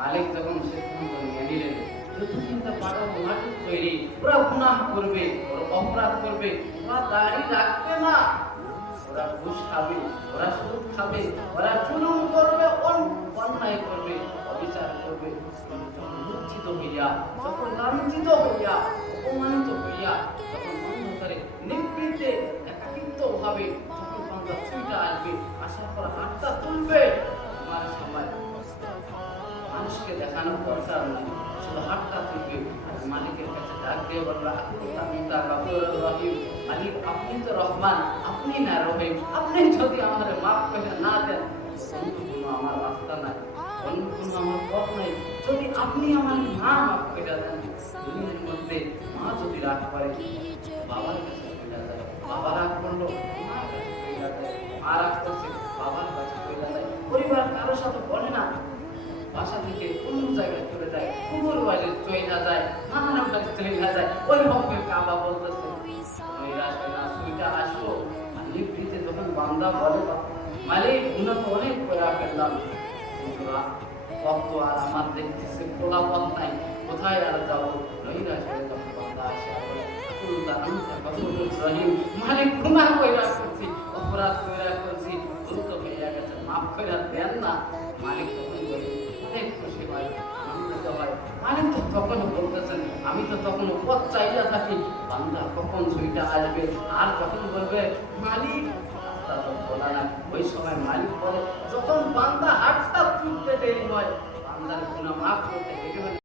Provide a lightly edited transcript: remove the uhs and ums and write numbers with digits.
মালিক যখন সিদ্ধান্ত নিয়ে নিলেন পৃথিবীতে পাঠাবো মাটির তৈরি, ওরা গুনাহ করবে, ওরা অপরাধ করবে, ওরা দাড়ি রাখবে না, ওরা ঘুষ খাবে, ওরা সুদ খাবে, ওরা জুলুম করবে, অন্যায় করবে, অবিচার করবে। লজ্জিত হইয়া, যখন লাঞ্ছিত হইয়া, অপমানিত হইয়া, যখন অন্ধকারে নিভৃতে একাকিত্ব ভাবে যখন বান্দা ছুইটা আসবে, আসার পর হাতটা তুলবে, আমার সময় মানুষকে দেখানোর দরকার নাই, শুধু হাতটা তুলবে আর মালিকের কাছে ডাক দিয়ে বলবে, মালিক আপনি তো রহমান, আপনি না রহিম, আপনি যদি আমাদের মাফ করে না দেন অন্য কোনো আমার রাস্তা নাই, অন্য কোনো আমার পথ নাই। যদি আপনি আমার না মাফ করে দেন, দুনিয়ার মধ্যে মা যদি রাগ করে বাবার কাছে চলে যায়, বাবা রাগ করলো মার কাছে চলে যায়, মা রাগ করছে বাবার কাছে চলে যায়, পরিবার কারোর সাথে বলে না, বাসা থেকে কোন জায়গায় চলে যায়, কুকুর বাড়ি চলে যায়, নানার কাছে চলে যায়। ওই ভক্ত কাবা বলতেছে সুইটা আসলো মালিক দিতে, যখন বান্দা বলে মালিক গুনাহ তো অনেক করে ফেললাম, কিন্তু ভক্ত আর আমার দেখতেছে খোলা পথ নাই, কোথায় আর যাবো, নৈরাশ হয়ে যখন বান্দা আসে মালিক গুনাহ কইরা করছি, অপরাধ কইরা করছি, ভুল তো হইয়া গেছে, মাফ কইরা দেন না। মালিক তখন বলে অনেক খুশি হয়, আনন্দিত হয়। মালিক তো তখনও বলতেছেন, আমি তো তখনও পথ চাইয়া থাকি বান্দা কখন ছুইটা আসবে, আর যখন বলবে মালিক রাস্তা তো বলা না, ওই সময় মালিক বলে যখন বান্দা হাতটা তুলতে দেরি হয়, বান্দার গুনাহ মাফ করতে দেরি হয়।